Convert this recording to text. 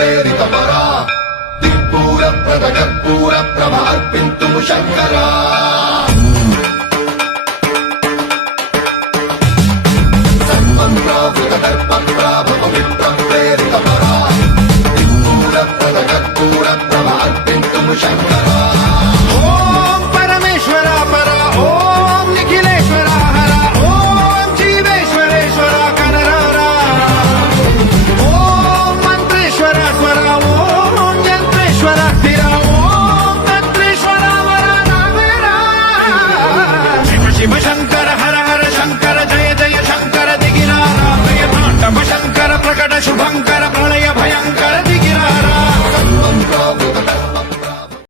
प्रेरितपरा दिक्पूरप्रदकर्पूरप्रभ अर्पिन्तुं शङ्करा सर्वं प्रावृतदर्पं प्राभवमित्रं प्रेरितपरा दिक्पूरप्रदकर्पूरप्रभ अर्पिन्तुं शङ्करा